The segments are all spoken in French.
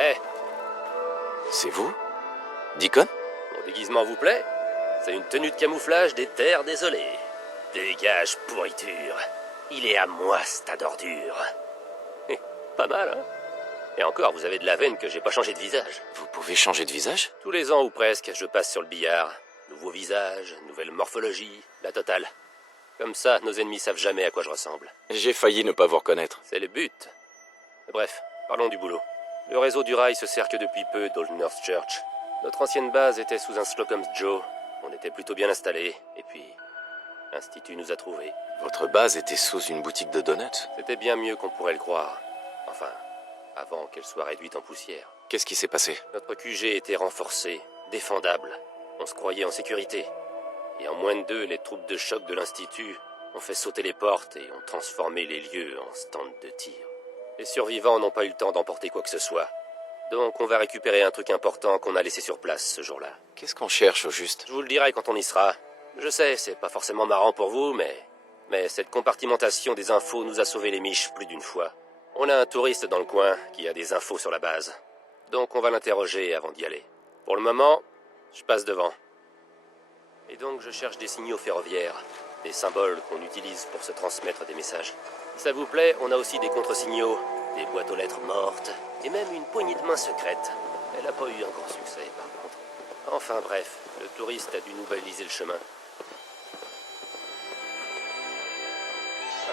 Eh, C'est vous? Deacon? mon déguisement vous plaît? C'est une tenue de camouflage des terres désolées. Dégage, pourriture. Il est à moi, ce tas d'ordures. Pas mal, hein? Et encore, vous avez de la veine que j'ai pas changé de visage. Vous pouvez changer de visage? Tous les ans ou presque, je passe sur le billard. Nouveau visage, nouvelle morphologie, la totale. Comme ça, nos ennemis savent jamais à quoi je ressemble. J'ai failli ne pas vous reconnaître. C'est le but. Bref, parlons du boulot. Le réseau du rail se sert que depuis peu d'Old North Church. Notre ancienne base était sous un Slocum's Joe. On était plutôt bien installés. Et puis, l'Institut nous a trouvés. Votre base était sous une boutique de donuts. C'était bien mieux qu'on pourrait le croire. Enfin, avant qu'elle soit réduite en poussière. Qu'est-ce qui s'est passé? Notre QG était renforcé, défendable. On se croyait en sécurité. Et en moins de 2, les troupes de choc de l'Institut ont fait sauter les portes et ont transformé les lieux en stand de tir. Les survivants n'ont pas eu le temps d'emporter quoi que ce soit. Donc on va récupérer un truc important qu'on a laissé sur place ce jour-là. Qu'est-ce qu'on cherche au juste? Je vous le dirai quand on y sera. Je sais, c'est pas forcément marrant pour vous, mais cette compartimentation des infos nous a sauvé les miches plus d'une fois. On a un touriste dans le coin qui a des infos sur la base. Donc on va l'interroger avant d'y aller. Pour le moment, je passe devant. Et donc je cherche des signaux ferroviaires, des symboles qu'on utilise pour se transmettre des messages. Si ça vous plaît, on a aussi des contre-signaux, des boîtes aux lettres mortes, et même une poignée de main secrète. Elle n'a pas eu un grand succès, par contre. Enfin bref, le touriste a dû nous baliser le chemin.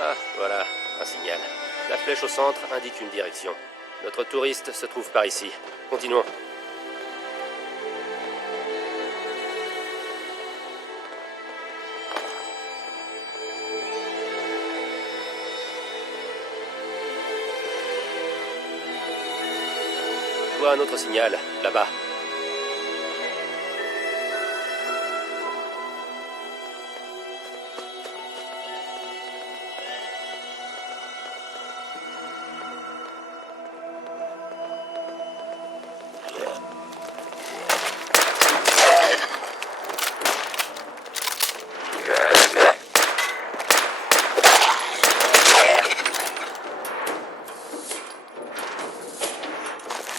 Ah, voilà, un signal. La flèche au centre indique une direction. Notre touriste se trouve par ici. Continuons. Je vois un autre signal, là-bas.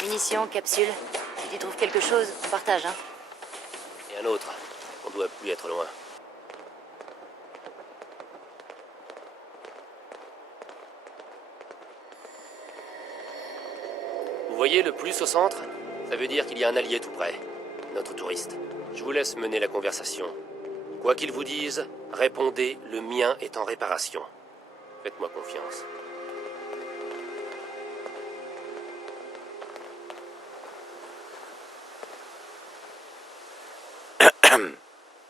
Munitions, capsules. Si tu trouves quelque chose, on partage, hein. Et un autre. On doit plus être loin. Vous voyez le plus au centre? Ça veut dire qu'il y a un allié tout près. Notre touriste. Je vous laisse mener la conversation. Quoi qu'il vous dise, répondez, le mien est en réparation. Faites-moi confiance.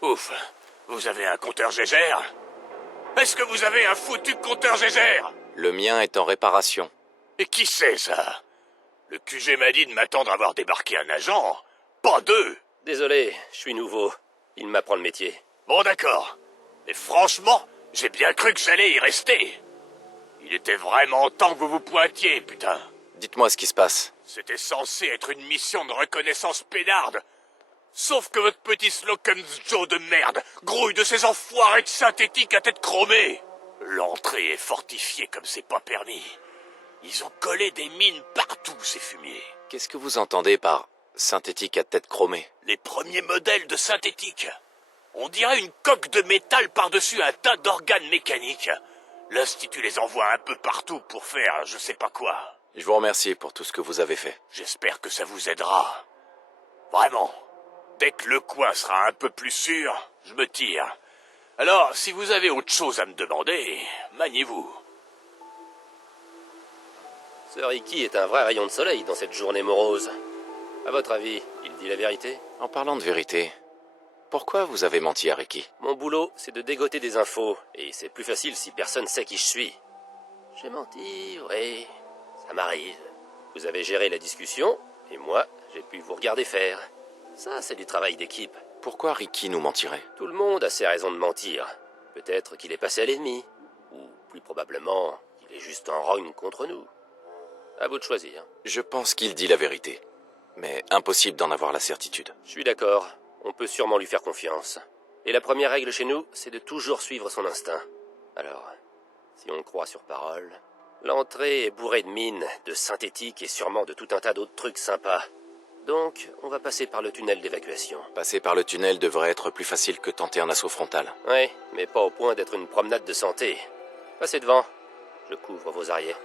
Ouf, vous avez un compteur Gégère? Est-ce que vous avez un foutu compteur Gégère? Le mien est en réparation. Et qui c'est ça? Le QG m'a dit de m'attendre à voir débarquer un agent, pas deux. Désolé, je suis nouveau. Il m'apprend le métier. Bon d'accord, mais franchement, j'ai bien cru que j'allais y rester. Il était vraiment temps que vous vous pointiez, putain. Dites-moi ce qui se passe. C'était censé être une mission de reconnaissance pédarde. Sauf que votre petit Slocum's Joe de merde grouille de ces enfoirés de synthétiques à tête chromée. L'entrée est fortifiée comme c'est pas permis. Ils ont collé des mines partout, ces fumiers. Qu'est-ce que vous entendez par synthétique à tête chromée? Les premiers modèles de synthétique. On dirait une coque de métal par-dessus un tas d'organes mécaniques. L'Institut les envoie un peu partout pour faire je sais pas quoi. Je vous remercie pour tout ce que vous avez fait. J'espère que ça vous aidera. Vraiment. Dès que le coin sera un peu plus sûr, je me tire. Alors, si vous avez autre chose à me demander, maniez-vous. Ce Ricky est un vrai rayon de soleil dans cette journée morose. À votre avis, il dit la vérité? En parlant de vérité, pourquoi vous avez menti à Ricky? Mon boulot, c'est de dégoter des infos, et c'est plus facile si personne sait qui je suis. J'ai menti, oui, ça m'arrive. Vous avez géré la discussion, et moi, j'ai pu vous regarder faire. Ça, c'est du travail d'équipe. Pourquoi Ricky nous mentirait? Tout le monde a ses raisons de mentir. Peut-être qu'il est passé à l'ennemi, ou plus probablement, qu'il est juste en rogne contre nous. À vous de choisir. Je pense qu'il dit la vérité, mais impossible d'en avoir la certitude. Je suis d'accord, on peut sûrement lui faire confiance. Et la première règle chez nous, c'est de toujours suivre son instinct. Alors, si on le croit sur parole, L'entrée est bourrée de mines, de synthétiques et sûrement de tout un tas d'autres trucs sympas. Donc, on va passer par le tunnel d'évacuation. Passer par le tunnel devrait être plus facile que tenter un assaut frontal. Oui, mais pas au point d'être une promenade de santé. Passez devant. Je couvre vos arrières.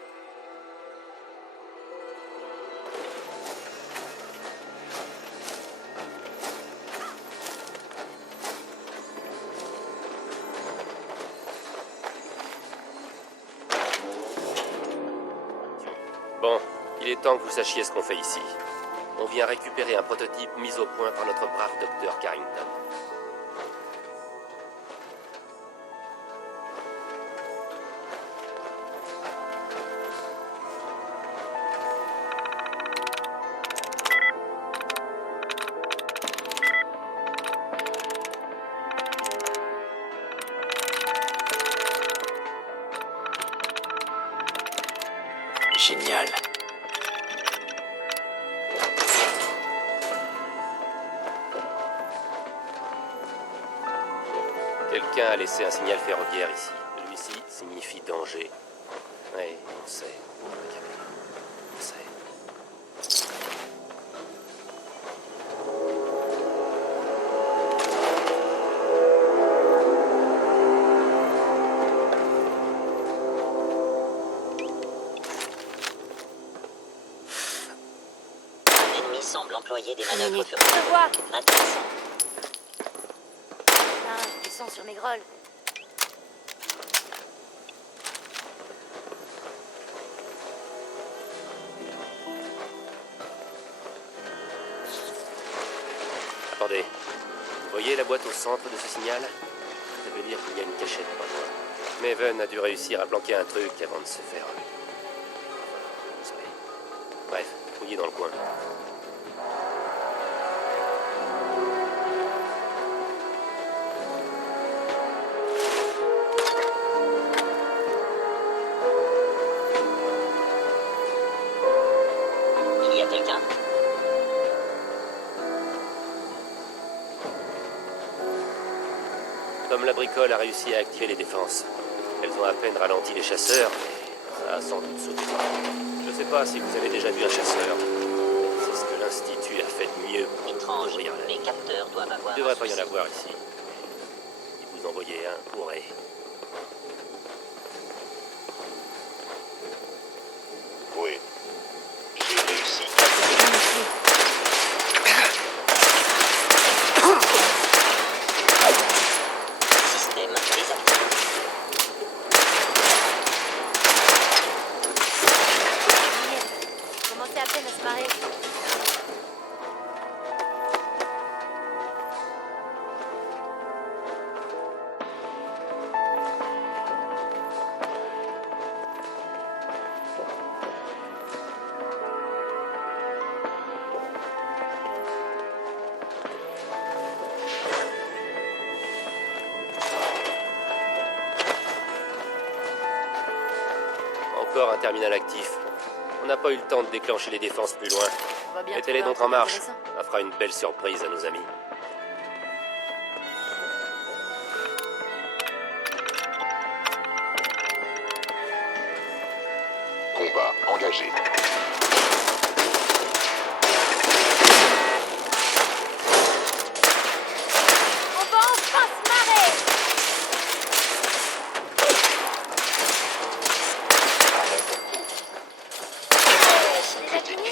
Bon, il est temps que vous sachiez ce qu'on fait ici. On vient récupérer un prototype mis au point par notre brave docteur Carrington. Génial. Quelqu'un a laissé un signal ferroviaire ici. Celui-ci signifie danger. Oui, on sait. On sait. L'ennemi semble employer des manœuvres Je te vois. intéressant. Ah, du sang sur mes grolles. Attendez. Vous voyez la boîte au centre de ce signal? Ça veut dire qu'il y a une cachette pas loin. Maven a dû réussir à planquer un truc avant de se faire... Vous savez. Bref, fouillez dans le coin. Il y a quelqu'un? Tom la bricole a réussi à activer les défenses. Elles ont à peine ralenti les chasseurs, mais ça a sans doute sauté. Je sais pas si vous avez déjà vu un chasseur. C'est ce que l'Institut a fait de mieux pour Étrange. ouvrir la Mes capteurs doivent avoir. Il devrait un pas y en souci. avoir ici. Si vous envoyez un, pourrait. Oui. J'ai réussi. Système désactivé. Commencez à peine à se marrer. Encore un terminal actif. On n'a pas eu le temps de déclencher les défenses plus loin. On va bien Mettez-les trouver un donc en truc marche. intéressant. Ça fera une belle surprise à nos amis. Combat engagé. On va enfin se marrer. C'est déjà fini?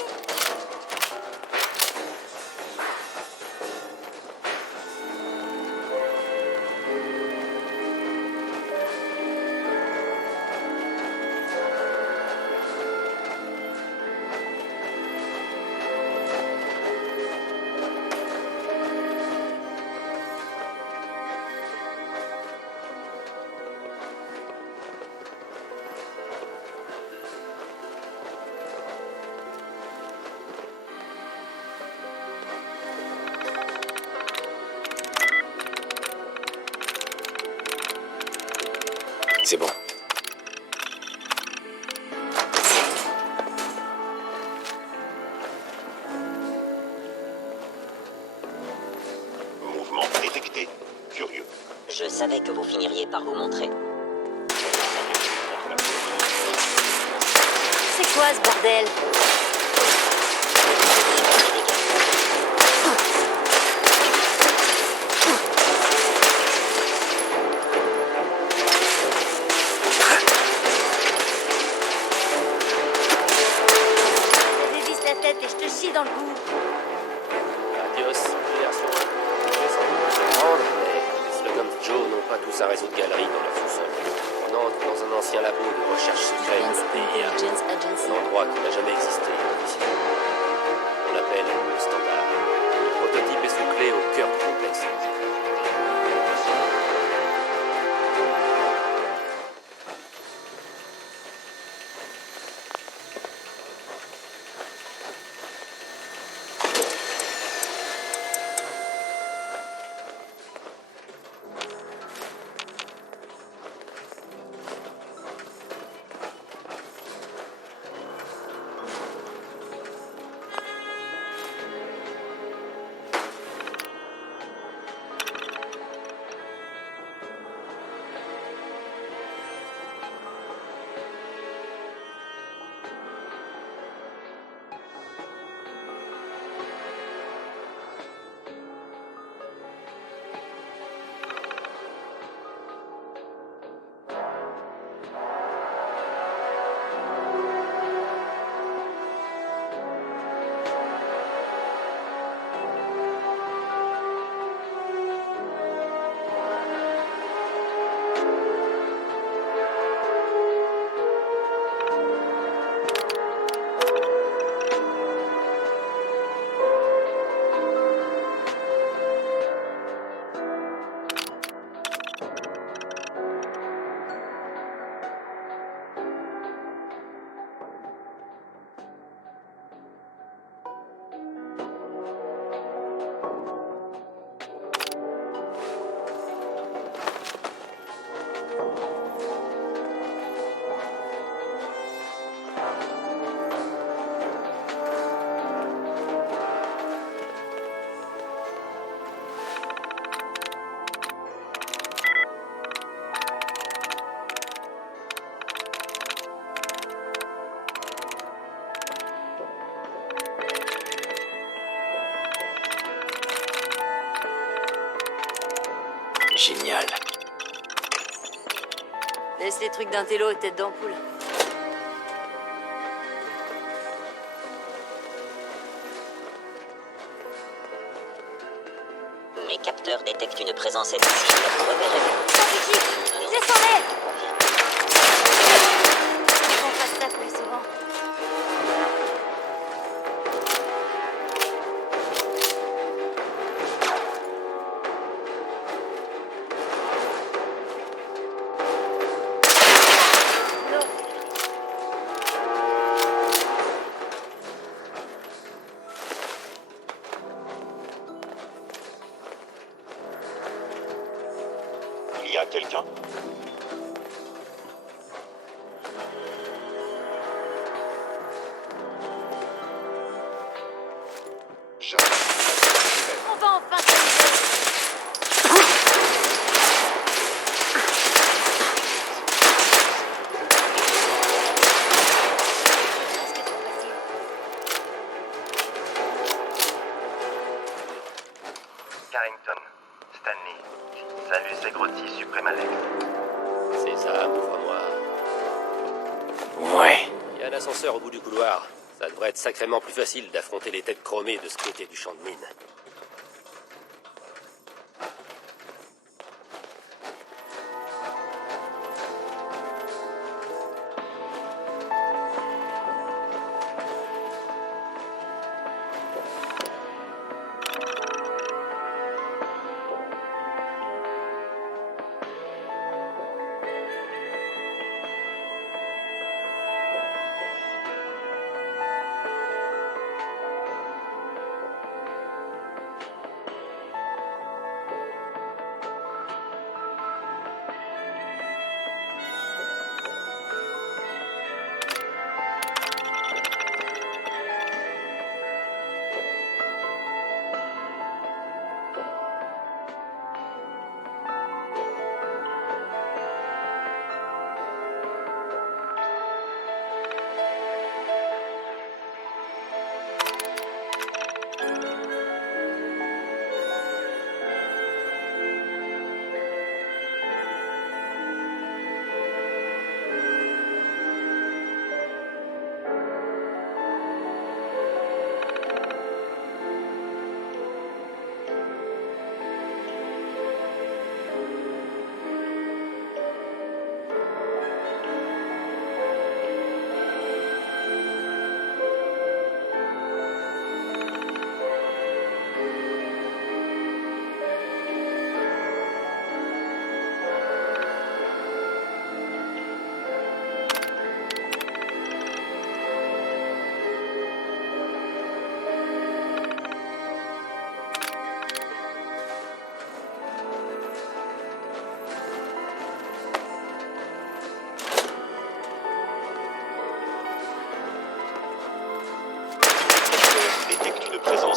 C'est bon. Mouvement détecté. Curieux. Je savais que vous finiriez par vous montrer. C'est quoi ce bordel? Je dévisse la tête et je te chie dans le cou. Adios, garçon. Je vais sans doute te prendre, mais les Slocum Joe n'ont pas tous un réseau de galeries dans leur sous-sol. On entre dans un ancien labo de recherche secrète de Defense la PIA. Intelligence Agency. Un endroit qui n'a jamais existé officiellement. On l'appelle le Standard. Le prototype est sous clé au cœur du complexe. Génial. Laisse les trucs d'un télo et tête d'ampoule. Mes capteurs détectent une présence invisible. Repérez-le. Scientifique, descendez! On fasse ça plus souvent. Non. Il y a quelqu'un. On va enfin s'amuser. Presque trop facile. Carrington, Stanley. Salut, c'est Grotty, Suprême Alex. C'est ça, ouvre-moi. Ouais. Il y a un ascenseur au bout du couloir. Ça devrait être sacrément plus facile d'affronter les têtes chromées de ce côté du champ de mine.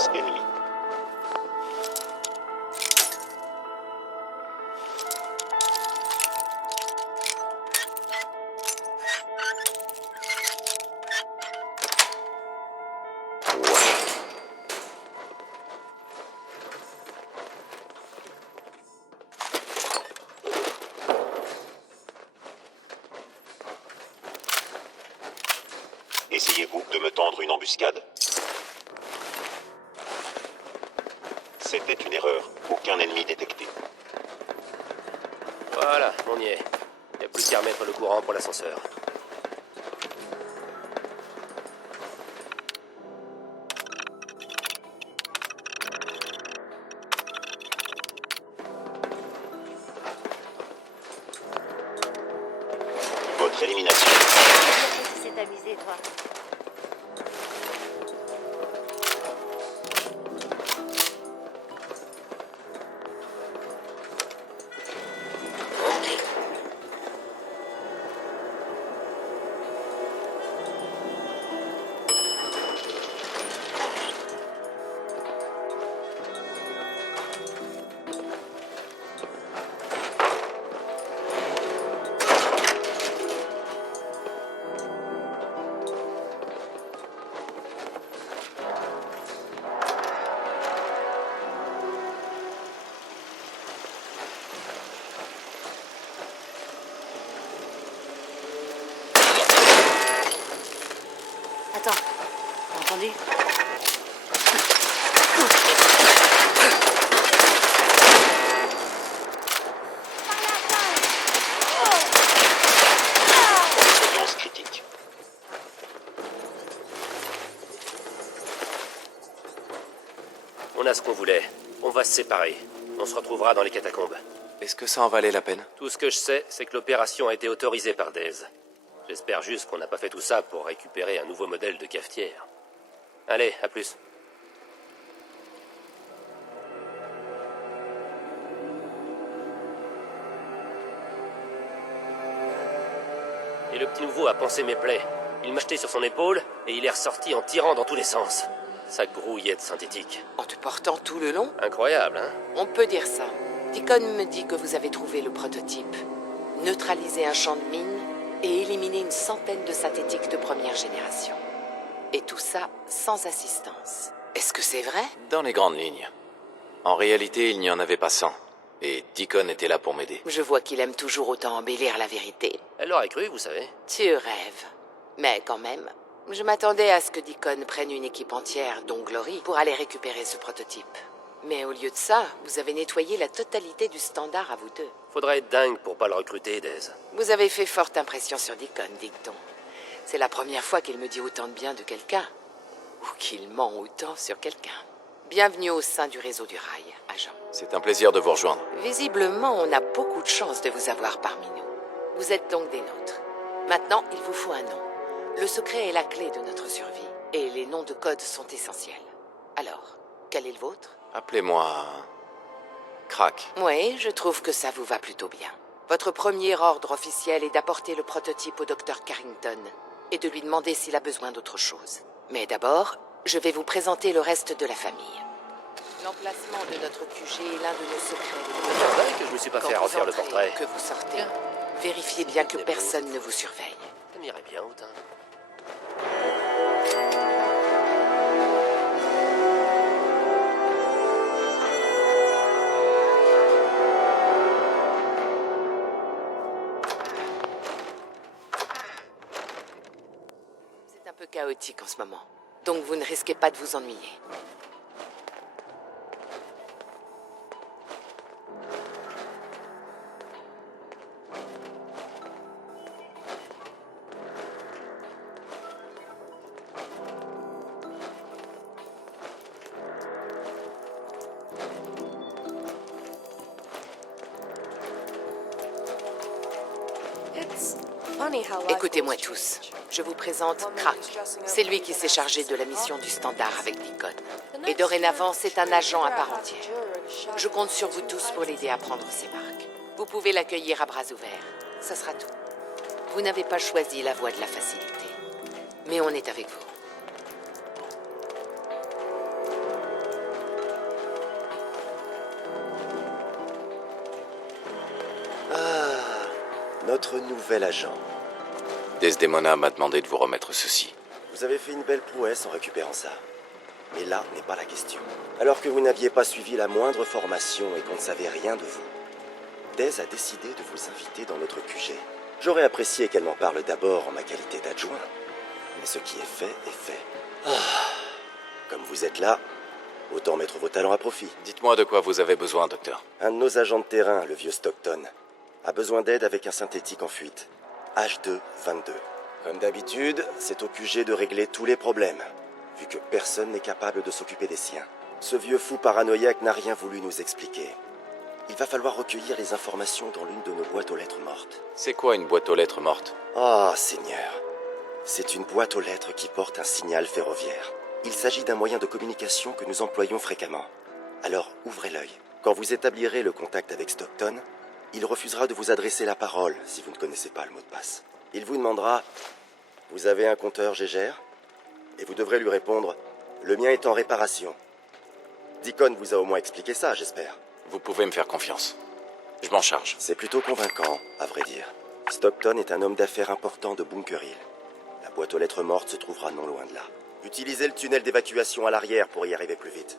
puissance ennemie. Essayez-vous de me tendre une embuscade? C'était une erreur. Aucun ennemi détecté. Voilà, on y est. Il n'y a plus qu'à remettre le courant pour l'ascenseur. Votre élimination. Tu sais t'amuser, toi. Attends, t'as entendu? Surveillance critique. On a ce qu'on voulait. On va se séparer. On se retrouvera dans les catacombes. Est-ce que ça en valait la peine? Tout ce que je sais, c'est que l'opération a été autorisée par Daze. J'espère juste qu'on n'a pas fait tout ça pour récupérer un nouveau modèle de cafetière. Allez, à plus. Et le petit nouveau a pansé mes plaies. Il m'a jeté sur son épaule et il est ressorti en tirant dans tous les sens. Ça grouillait de synthétique. En te portant tout le long? Incroyable, hein? On peut dire ça. Deacon me dit que vous avez trouvé le prototype. Neutralisé un champ de mine et éliminé une centaine de synthétiques de première génération. Et tout ça sans assistance. Est-ce que c'est vrai? Dans les grandes lignes. En réalité, il n'y en avait pas 100. Et Deacon était là pour m'aider. Je vois qu'il aime toujours autant embellir la vérité. Elle l'aurait cru, vous savez. Tu rêves. Mais quand même, je m'attendais à ce que Deacon prenne une équipe entière, dont Glory, pour aller récupérer ce prototype. Mais au lieu de ça, vous avez nettoyé la totalité du standard à vous deux. Faudrait être dingue pour pas le recruter, Daze. Vous avez fait forte impression sur Deacon, dit-on. C'est la première fois qu'il me dit autant de bien de quelqu'un. Ou qu'il ment autant sur quelqu'un. Bienvenue au sein du réseau du rail, agent. C'est un plaisir de vous rejoindre. Visiblement, on a beaucoup de chance de vous avoir parmi nous. Vous êtes donc des nôtres. Maintenant, il vous faut un nom. Le secret est la clé de notre survie. Et les noms de code sont essentiels. Alors, quel est le vôtre? Appelez-moi... Crack. Oui, je trouve que ça vous va plutôt bien. Votre premier ordre officiel est d'apporter le prototype au Dr Carrington et de lui demander s'il a besoin d'autre chose. Mais d'abord, je vais vous présenter le reste de la famille. L'emplacement de notre QG est l'un de nos secrets. C'est vrai que je me suis pas Quand fait vous refaire le entrez portrait. ou que vous sortez, vérifiez bien que personne ne vous surveille. Ça m'irait bien, autant. C'est un peu chaotique en ce moment, donc vous ne risquez pas de vous ennuyer. Écoutez-moi tous, je vous présente Crack. C'est lui qui s'est chargé de la mission du Standard avec Deacon. Et dorénavant, c'est un agent à part entière. Je compte sur vous tous pour l'aider à prendre ses marques. Vous pouvez l'accueillir à bras ouverts. Ça sera tout. Vous n'avez pas choisi la voie de la facilité. Mais on est avec vous. notre nouvel agent. Desdemona m'a demandé de vous remettre ceci. Vous avez fait une belle prouesse en récupérant ça. Mais là n'est pas la question. Alors que vous n'aviez pas suivi la moindre formation et qu'on ne savait rien de vous, Dez a décidé de vous inviter dans notre QG. J'aurais apprécié qu'elle m'en parle d'abord en ma qualité d'adjoint. Mais ce qui est fait est fait. Comme vous êtes là, autant mettre vos talents à profit. Dites-moi de quoi vous avez besoin, docteur. Un de nos agents de terrain, le vieux Stockton, a besoin d'aide avec un synthétique en fuite. H2-22. Comme d'habitude, c'est au QG de régler tous les problèmes, vu que personne n'est capable de s'occuper des siens. Ce vieux fou paranoïaque n'a rien voulu nous expliquer. Il va falloir recueillir les informations dans l'une de nos boîtes aux lettres mortes. C'est quoi une boîte aux lettres morte? Ah, Seigneur. C'est une boîte aux lettres qui porte un signal ferroviaire. Il s'agit d'un moyen de communication que nous employons fréquemment. Alors, ouvrez l'œil. Quand vous établirez le contact avec Stockton, il refusera de vous adresser la parole si vous ne connaissez pas le mot de passe. Il vous demandera « Vous avez un compteur Gégère ?» Et vous devrez lui répondre « Le mien est en réparation. » Deacon vous a au moins expliqué ça, j'espère. Vous pouvez me faire confiance. Je m'en charge. C'est plutôt convaincant, à vrai dire. Stockton est un homme d'affaires important de Bunker Hill. La boîte aux lettres mortes se trouvera non loin de là. Utilisez le tunnel d'évacuation à l'arrière pour y arriver plus vite.